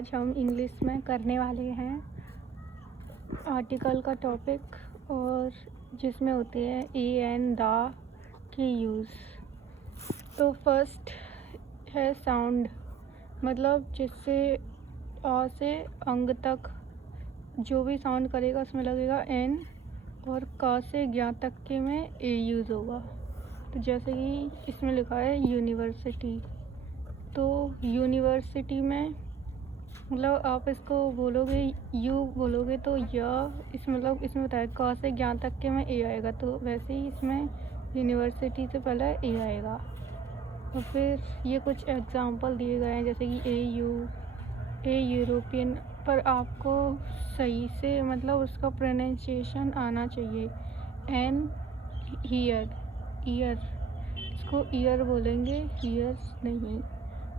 आज हम इंग्लिश में करने वाले हैं आर्टिकल का टॉपिक, और जिसमें होते हैं ए एंड द के यूज़। तो फर्स्ट है साउंड, मतलब जिससे आ से अंग तक जो भी साउंड करेगा उसमें लगेगा एन, और का से ज्ञा तक के में ए यूज़ होगा। तो जैसे कि इसमें लिखा है यूनिवर्सिटी, तो यूनिवर्सिटी में मतलब आप इसको बोलोगे यू बोलोगे तो इसमें मतलब इसमें बताया का से ज्ञान तक के में ए आएगा, तो वैसे ही इसमें यूनिवर्सिटी से पहले ए आएगा। और फिर ये कुछ एग्जांपल दिए गए हैं, जैसे कि ए यूरोपियन, पर आपको सही से मतलब उसका प्रोनाउंसिएशन आना चाहिए। एन ईयर, इसको ईयर बोलेंगे, ईयर्स नहीं।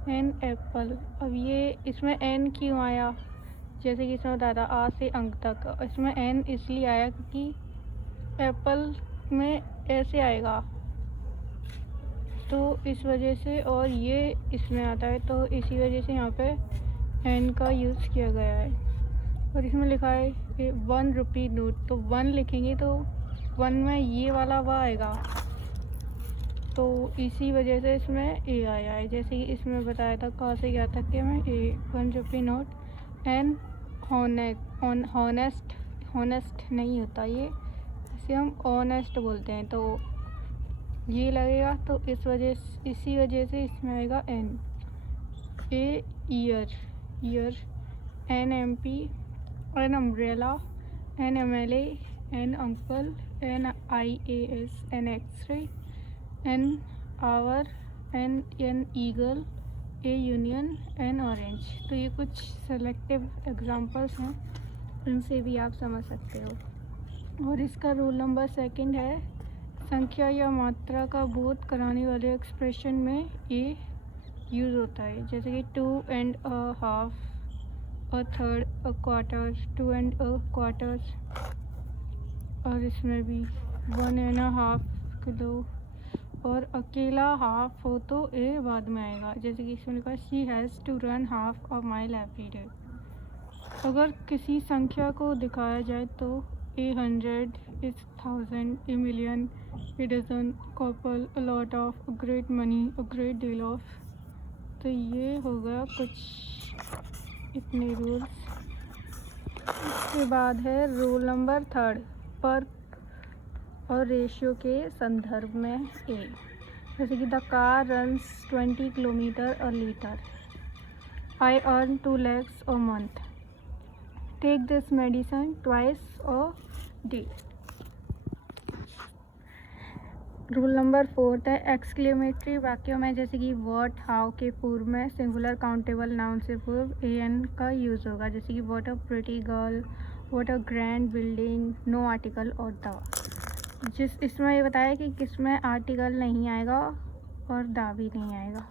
एन एप्पल, अब ये इसमें एन क्यों आया, जैसे कि इसमें बताया था आ से अंक तक, इसमें एन इसलिए आया क्योंकि एप्पल में ऐसे आएगा, तो इस वजह से, और ये इसमें आता है तो इसी वजह से यहाँ पे एन का यूज़ किया गया है। और इसमें लिखा है 1 रुपी नोट, तो 1 लिखेंगे तो 1 में ये वाला व आएगा, तो इसी वजह से इसमें ए आया है। जैसे कि इसमें बताया था कहाँ से क्या तक के में ए 1 रुपी नोट। एंड हॉनेस्ट नहीं होता ये, इसे हम ऑनेस्ट बोलते हैं, तो ये लगेगा, तो इसी वजह से इसमें आएगा an. A year, an MP, an umbrella, an MLA, an uncle, an IAS, an X-ray, an hour, an eagle, a union, an orange. तो ये कुछ सेलेक्टिव एग्जांपल्स हैं, इनसे भी आप समझ सकते हो। और इसका रूल नंबर 2 है, संख्या या मात्रा का बोध कराने वाले एक्सप्रेशन में ए यूज़ होता है। जैसे कि 2 and a half, a third, a quarter, 2 and a quarter, और इसमें भी 1 and a half किलो, और अकेला हाफ हो तो ए बाद में आएगा। जैसे कि इसमें लिखा है she has to run half a mile every day. अगर किसी संख्या को दिखाया जाए तो a 100, is 1000, a million, a dozen, couple, a lot of, a great money, a great deal of. तो ये हो गया कुछ इतने रूल्स। इसके बाद है रूल नंबर 3, पर और रेशियो के संदर्भ में ए। जैसे कि the car runs 20 kilometre a litre, I earn 2 lakhs a month, take this medicine twice a day. Rule number 4 है एक्सक्लेमेटरी वाक्यों में, जैसे कि व्हाट, हाउ के पूर्व में सिंगुलर काउंटेबल नाउन से पूर्व ए एन का यूज़ होगा। जैसे कि what a pretty girl, what a grand building, no article और द। इसमें ये बताया कि किसमें आर्टिकल नहीं आएगा और दा भी नहीं आएगा।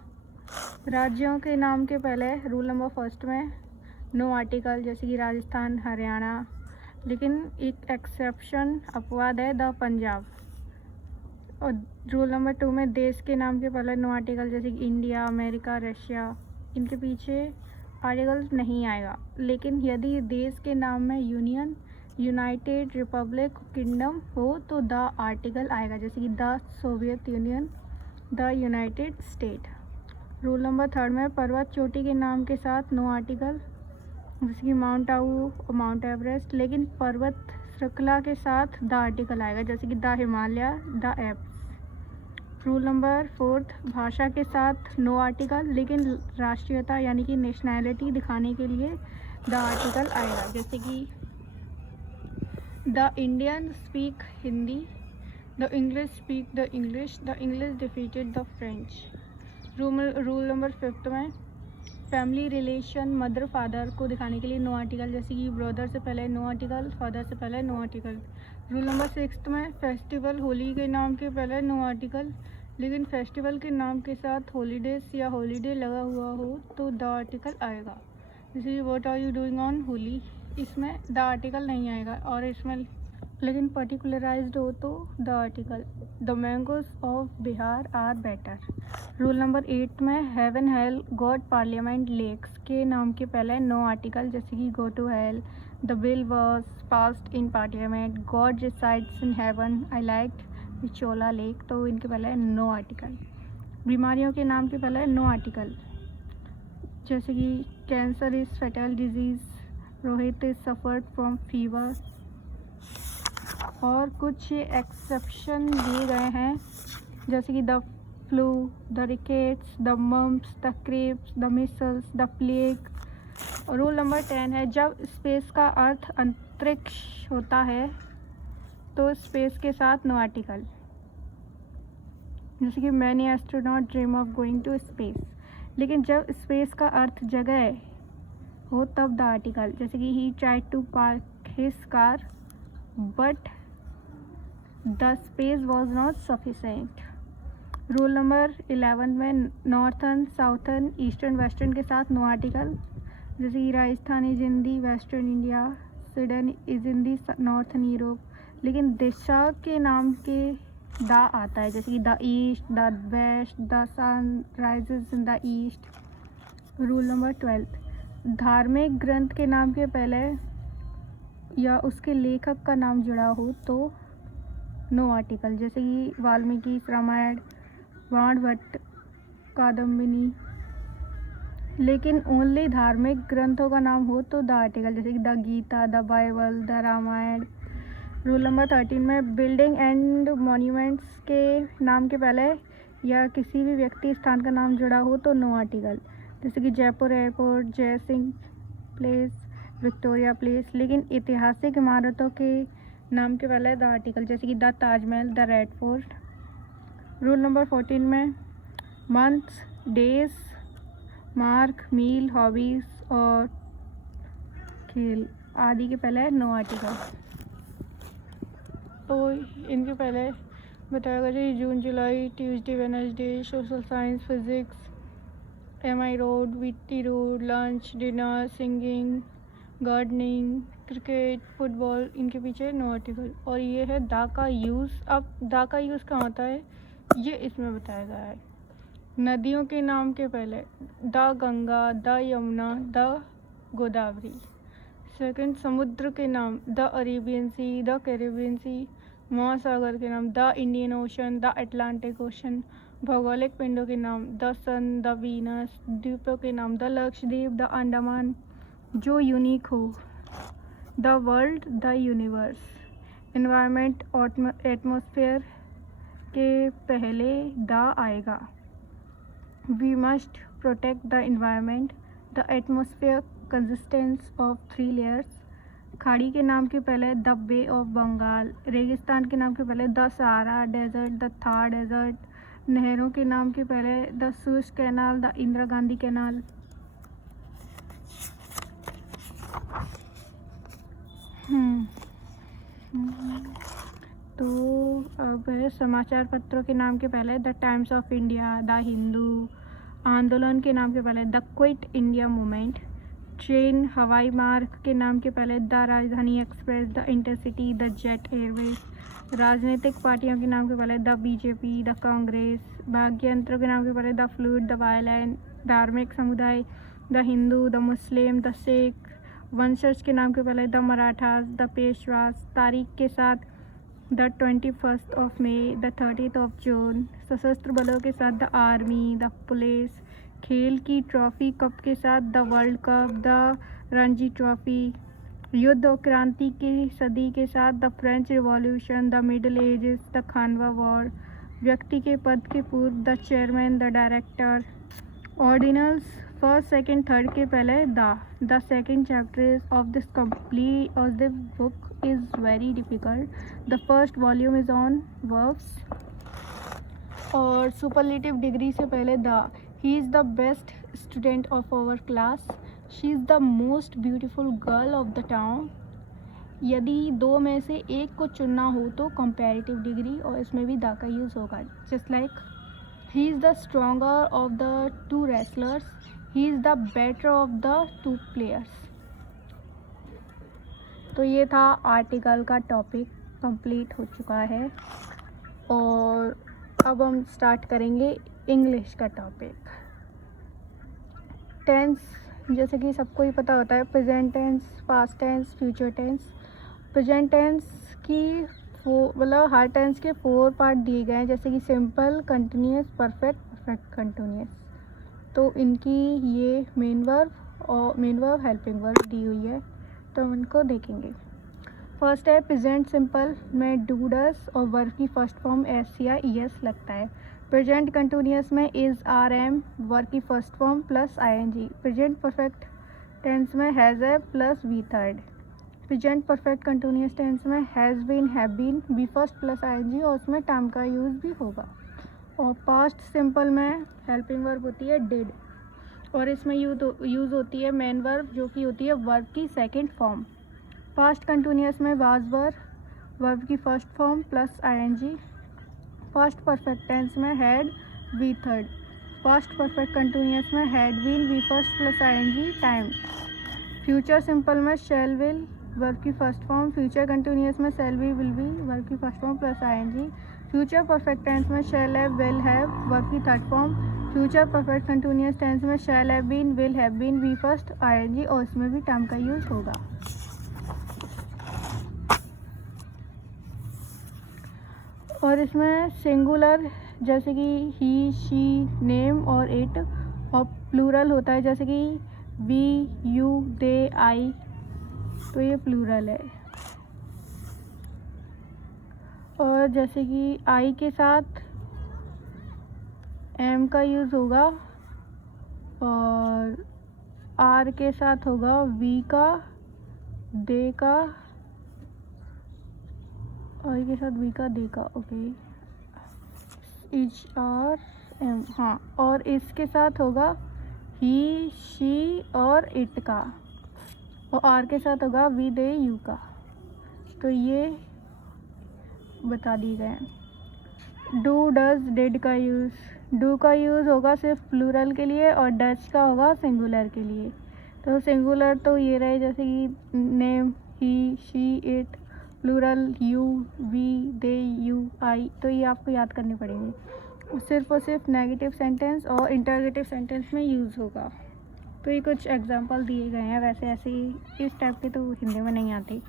राज्यों के नाम के पहले रूल नंबर 1 में नो आर्टिकल, जैसे कि राजस्थान, हरियाणा, लेकिन एक एक्सेप्शन अपवाद है द पंजाब। और रूल नंबर 2 में देश के नाम के पहले नो आर्टिकल, जैसे कि इंडिया, अमेरिका, रशिया, इनके पीछे आर्टिकल नहीं आएगा। लेकिन यदि देश के नाम में यूनियन, यूनाइटेड, रिपब्लिक, किंगडम हो तो द आर्टिकल आएगा, जैसे कि the Soviet union, the United state. Rule number 3 में पर्वत चोटी के नाम के साथ नो आर्टिकल, जैसे कि माउंट आबू और माउंट एवरेस्ट, लेकिन पर्वत श्रृंखला के साथ द आर्टिकल आएगा, जैसे कि the Himalaya, the Alps. Rule number 4 भाषा के साथ नो आर्टिकल, लेकिन राष्ट्रीयता यानी कि नेशनैलिटी दिखाने के लिए द आर्टिकल आएगा, जैसे कि the Indian speak Hindi, the English speak the English defeated the French. Rule number 5 में फैमिली रिलेशन मदर फादर को दिखाने के लिए नो आर्टिकल, जैसे कि ब्रदर से पहले नो आर्टिकल, फादर से पहले नो आर्टिकल। रूल नंबर 6 में फेस्टिवल होली के नाम के पहले नो आर्टिकल, लेकिन फेस्टिवल के नाम के साथ हॉलीडेज या हॉलीडे लगा हुआ हो तो द आर्टिकल आएगा, जैसे what are you doing on Holi, इसमें द आर्टिकल नहीं आएगा। और इसमें लेकिन पर्टिकुलराइज्ड हो तो the article. The mangoes of Bihar are better. Rule number 8 में heaven hell god parliament lakes के नाम के पहले नो आर्टिकल, जैसे कि go to hell, the bill was passed in parliament, god resides in heaven, I like Pichola lake, तो इनके पहले नो आर्टिकल। बीमारियों के नाम के पहले नो आर्टिकल, जैसे कि cancer is fatal disease, Rohit is suffered from fever, और कुछ एक्सेप्शन दिए गए हैं, जैसे कि the flu, the rickets, the mumps, the cramps, the measles, the plague. Rule number 10 है, जब स्पेस का अर्थ अंतरिक्ष होता है तो स्पेस के साथ नो आर्टिकल, जैसे कि many astronaut dream of going to space. लेकिन जब स्पेस का अर्थ जगह हो तब द आर्टिकल, जैसे कि he tried to park his car but the space was not sufficient. Rule number 11 में नॉर्थर्न, साउथर्न, ईस्टर्न, वेस्टर्न के साथ नो आर्टिकल, जैसे कि Rajasthan is in the western India, Sweden is in the northern Europe. लेकिन दिशा के नाम के the आता है, जैसे कि the east, the west, the sun rises in the east. Rule number 12, धार्मिक ग्रंथ के नाम के पहले या उसके लेखक का नाम जुड़ा हो तो नो आर्टिकल, जैसे कि वाल्मीकि रामायण, वाणभट्ट कादम्बिनी। लेकिन ओनली धार्मिक ग्रंथों का नाम हो तो द आर्टिकल, जैसे कि the Gita, the Bible, the Ramayan. Rule number 13 में बिल्डिंग एंड मॉन्यूमेंट्स के नाम के पहले या किसी भी व्यक्ति स्थान का नाम जुड़ा हो तो नो आर्टिकल, जैसे कि जयपुर एयरपोर्ट, जय सिंह प्लेस, विक्टोरिया प्लेस। लेकिन ऐतिहासिक इमारतों के नाम के पहले द आर्टिकल, जैसे कि the Taj Mahal, the red fort. Rule number 14 में मंथ्स, डेज, मार्क, मील, हॉबीज़ और खेल आदि के पहले नो आर्टिकल। तो इनके पहले बताया गया जैसे June, July, Tuesday, Wednesday, social science, physics, MI road, VT road, lunch, dinner, singing, gardening, cricket, football, इनके पीछे नो आर्टिकल। और ये है दा का यूज़। अब दा का यूज़ कहाँ होता है ये इसमें बताया गया है। नदियों के नाम के पहले the Ganga, the Yamuna, the Godavari. Second, समुद्र के नाम the Arabian sea, the Caribbean sea. महासागर के नाम the Indian ocean, the Atlantic ocean. भौगोलिक पिंडों के नाम द सन, द वीनस। द्वीपों के नाम द लक्षद्वीप, द अंडमान। जो यूनिक हो the world, the universe. Environment, atmosphere के पहले द आएगा। We must protect the environment, the atmosphere consistence of 3 layers. खाड़ी के नाम के पहले द बे ऑफ बंगाल। रेगिस्तान के नाम के पहले the Sahara desert, the Thar desert. नहरों के नाम के पहले the Suez canal, the Indira Gandhi canal. तो अब है समाचार पत्रों के नाम के पहले the Times of India, the Hindu. आंदोलन के नाम के पहले the quit India movement. Train, हवाई मार्ग के नाम के पहले the Rajdhani express, the intercity, the Jet Airways. राजनीतिक पार्टियों के नाम के पहले द BJP, द कांग्रेस। भाग्य यंत्रों के नाम के पहले द फ्लूट, द वायलिन। धार्मिक समुदाय the Hindu, the Muslim, the Sikh. वंशज के नाम के पहले द मराठास, द पेशवास। तारीख के साथ the 21 of May, the 30 of June. सशस्त्र बलों के साथ द आर्मी, द पुलिस। खेल की ट्रॉफी कप के साथ the world cup, the Ranji trophy. युद्ध और क्रांति की सदी के साथ the French revolution, the middle ages, the Khanwa war. व्यक्ति के पद के पूर्व the chairman, the director. Ordinals first, second, third के पहले the second chapter of this complete of this book is very difficult. The first volume is on verbs. और superlative degree से पहले the he is the best student of our class. She is the most beautiful girl of the town. यदि दो में से एक को चुनना हो तो कंपैरेटिव डिग्री, और इसमें भी द का यूज़ होगा। Just like he is the stronger of the 2 wrestlers, he is the better of the 2 players. तो ये था आर्टिकल का टॉपिक। कंप्लीट हो चुका है और अब हम स्टार्ट करेंगे इंग्लिश का टॉपिक। टेंस जैसे कि सबको ही पता होता है, present tense, past tense, future tense. Present tense की मतलब हर टेंस के 4 पार्ट दिए गए हैं, जैसे कि simple, continuous, perfect, perfect continuous. तो इनकी ये मेन वर्ब हेल्पिंग वर्ब दी हुई है, तो हम इनको देखेंगे। फर्स्ट है प्रेजेंट सिंपल में डू डस और वर्ब की फर्स्ट फॉर्म एस या ई एस लगता है। प्रेजेंट कंटिन्यूस में इज आर एम वर्ब की first form plus I N G. Present perfect tense में हैज़ है plus V third. Present perfect continuous tense में has been, have been, B first plus I N G और उसमें time का use भी होगा। और पास्ट सिंपल में हेल्पिंग वर्ब होती है डिड और इसमें यूज़ होती है मेन वर्ब जो कि होती है वर्ब की सेकेंड फॉर्म। पास्ट कंटिन्यूस में वाज वर वर्ब की first form plus I N G. Past perfect tense में had V third. Past perfect continuous में had been V first plus I N G time. Future simple में shall will verb की first form. Future continuous में shall be, will be verb की first form plus I N G. Future perfect tense में shall have, will have verb की third form. Future perfect continuous tense में shall have been, will have been, V first I N G और इसमें भी time का use होगा। और इसमें सिंगुलर जैसे कि ही, शी, नेम और इट, और प्लूरल होता है जैसे कि वी, यू, दे, आई, तो ये प्लूरल है। और जैसे कि आई के साथ एम का यूज़ होगा और आर के साथ होगा वी का, दे का, आई के साथ वी का, दे का, ओके, एच आर एम, हाँ। और इसके साथ होगा ही, शी और इट का, और आर के साथ होगा वी, दे, यू का। तो ये बता दिए गए हैं। डू, डज, डिड का यूज़, डू का यूज़ होगा सिर्फ प्लूरल के लिए और डज का होगा सिंगुलर के लिए। तो सिंगुलर तो ये रहे जैसे कि name, he, she, it, plural you, we, they, you, I, तो ये आपको याद करनी पड़ेगी। सिर्फ और सिर्फ नेगेटिव सेंटेंस और इंटरोगेटिव सेंटेंस में यूज़ होगा। तो ये कुछ एग्जांपल दिए गए हैं, वैसे ऐसे ही इस टाइप के तो हिंदी में नहीं आती,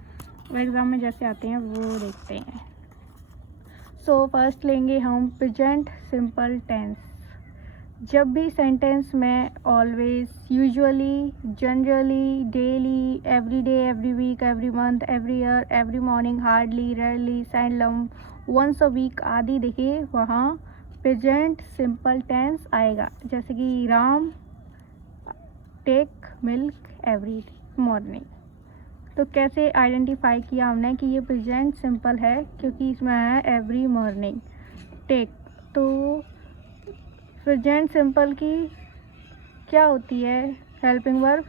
एग्ज़ाम में जैसे आते हैं वो देखते हैं। सो फर्स्ट लेंगे हम प्रेजेंट सिंपल टेंस। जब भी सेंटेंस में always, usually, generally, daily, every day, every week, every month, every year, every morning, hardly, rarely, seldom, once a week आदि देखिए वहाँ प्रेजेंट सिंपल टेंस आएगा। जैसे कि Ram take milk every morning. तो कैसे आइडेंटिफाई किया हमने कि ये प्रेजेंट सिंपल है, क्योंकि इसमें है एवरी मॉर्निंग, टेक। तो प्रेजेंट सिंपल की क्या होती है हेल्पिंग वर्ब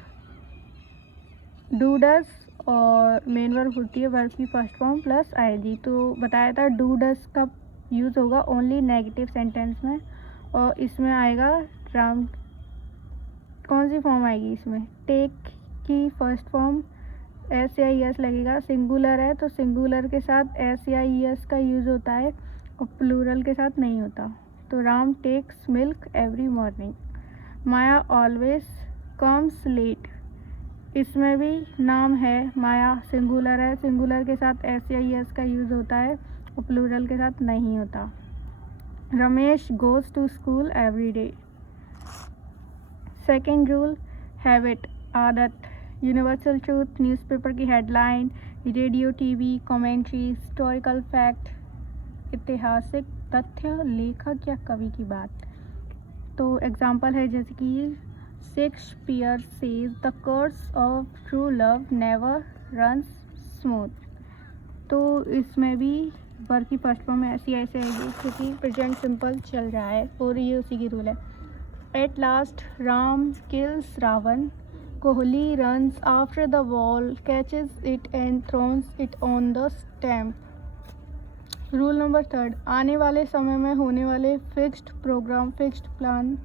डू डज और मेन वर्ब होती है वर्ब की फर्स्ट फॉर्म प्लस आई जी। तो बताया था डू डज का यूज़ होगा ओनली नेगेटिव सेंटेंस में और इसमें आएगा राम, कौन सी फॉर्म आएगी इसमें, टेक की फर्स्ट फॉर्म एस या ई एस लगेगा। सिंगुलर है तो सिंगुलर के साथ एस या ई एस का यूज़ होता है और प्लूरल के साथ नहीं होता। तो Ram takes milk every morning. Maya always comes late, इसमें भी नाम है माया, सिंगुलर है, सिंगुलर के साथ एस या ई एस का यूज़ होता है और प्लूरल के साथ नहीं होता। Ramesh goes to school every day. Second rule habit, आदत, यूनिवर्सल ट्रूथ, न्यूज़पेपर की headline, radio, TV, commentary, historical fact, ऐतिहासिक तथ्य, लेखक या कवि की बात। तो एग्जाम्पल है जैसे कि Shakespeare says the course of true love never runs smooth. तो इसमें भी वर्ब की फर्स्ट फॉर्म ऐसी ऐसे आएगी क्योंकि प्रेजेंट सिंपल चल रहा है और ये उसी की रूल है। At last Ram kills Ravan, Kohli runs after the ball, catches it and throws it on the stump. Rule number third, आने वाले समय में होने वाले फिक्स्ड प्रोग्राम, फिक्स्ड प्लान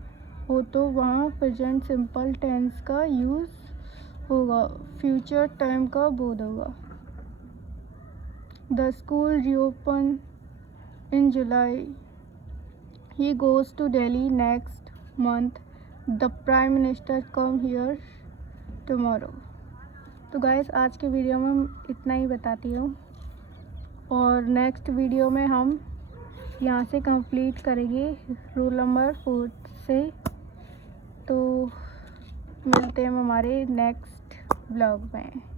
हो तो वहाँ प्रेजेंट सिंपल टेंस का यूज़ होगा, फ्यूचर टाइम का बोध होगा। The school reopen in July. He goes to Delhi next month. The Prime Minister come here tomorrow. तो गाइस आज के वीडियो में इतना ही बताती हूँ, और नेक्स्ट वीडियो में हम यहाँ से कंप्लीट करेंगे रूल नंबर 4 से। तो मिलते हैं हम हमारे नेक्स्ट ब्लॉग में।